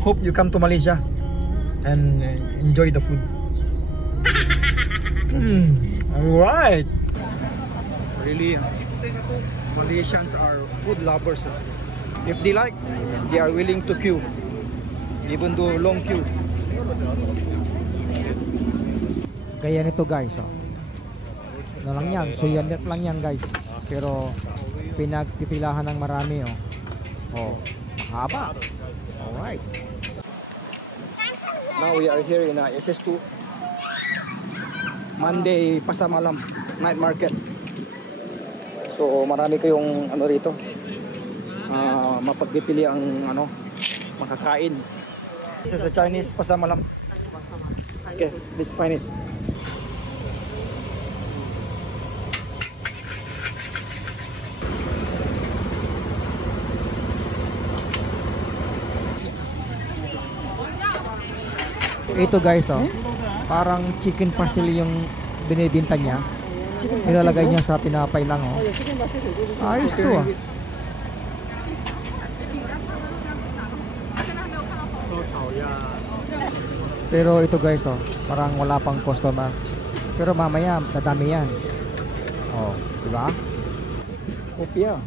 hope you come to Malaysia and enjoy the food. Alright. Really, Malaysians are food lovers. If they like, they are willing to queue, even though long queue. Kaya nito guys, ano lang yan, suyanip lang yan guys, pero pinagpipilahan ng marami. Mahaba. Alright. Now we are here in SS2 Monday Pasamalam night market. So marami kayong ano rito, mapagpipili ang makakain. This is a Chinese Pasamalam. Okay, let's find it. Ito guys, parang chicken pastel yung binibinta niya. Nilalagay niya sa tinapay lang. Ayos to. Pero ito guys, parang wala pang customer. Pero mamaya dadami yan. Diba? Kopya.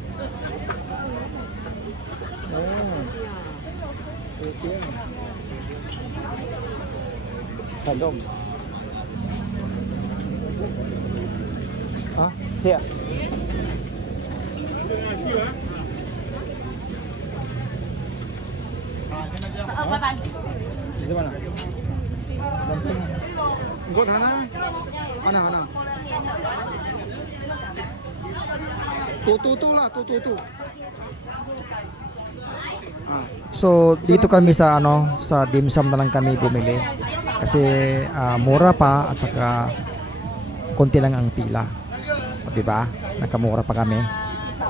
Kopya. Hello. Here. Di mana? Ikut Hana. Tu lah. So dito kami sa sa dim sum na lang kami bumili kasi mura pa at saka konti lang ang pila. Diba? Nakamura pa kami.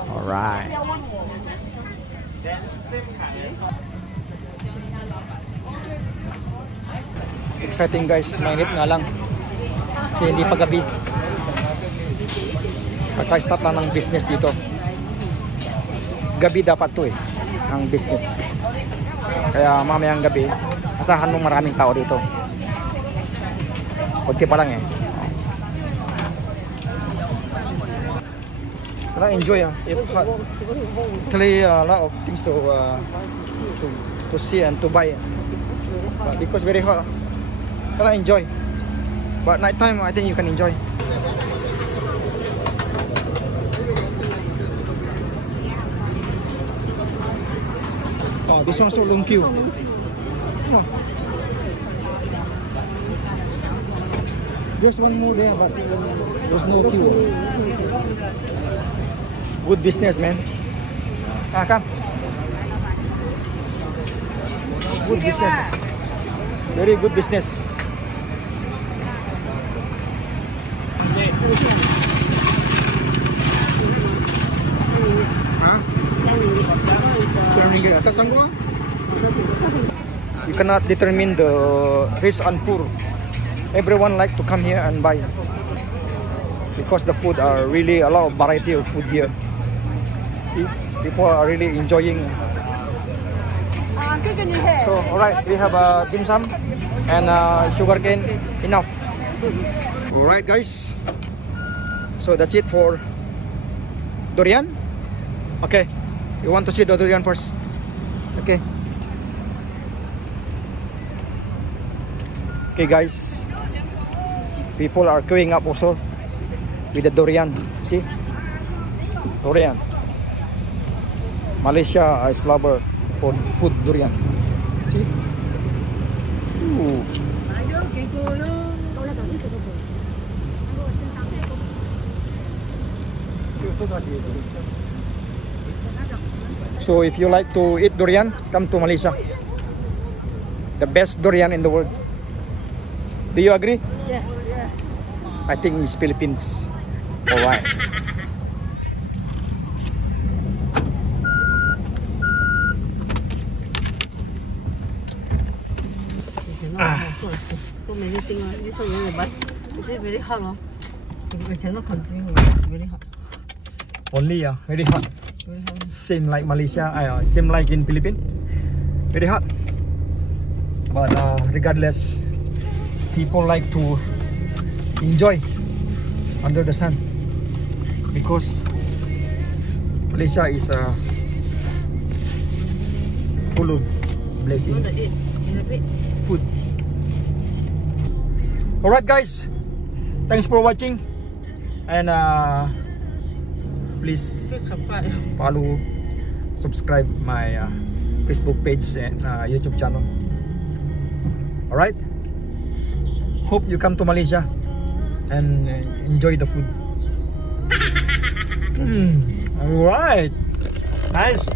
Alright. Exciting guys, mainit nga lang kasi hindi pa gabi. Kaka-start lang ng business dito. Gabi dapat to ang business. Kaya mamayang gabi asahan mong maraming tao dito. Kunti pa lang enjoy actually a lot of things to see and to buy, but because very hot, enjoy. But night time I think you can enjoy. This one's so long queue. There's one more there, but there's no queue. Good business, man. Come. Good business. Very good business. You cannot determine the rich and poor. Everyone like to come here and buy because the food are really a lot of variety of food here. See, people are really enjoying. So alright, we have a dim sum and sugar cane. Enough. Alright guys, so that's it for durian. Okay, you want to see the durian first? Okay. Okay guys, people are queuing up also with the durian. See, durian. Malaysia is lover for food durian. See? Ooh. So if you like to eat durian, come to Malaysia. The best durian in the world. Do you agree? Yes. I think it's Philippines. Alright. So many things. This one but it's very hot. I cannot continue. It's very hot. Only very hot. Same like Malaysia. Same like in Philippines. Very hot. but regardless, people like to enjoy under the sun because Malaysia is full of blessing food. Alright guys, thanks for watching, and please follow, subscribe my Facebook page and YouTube channel. Alright, hope you come to Malaysia and enjoy the food. Alright, nice.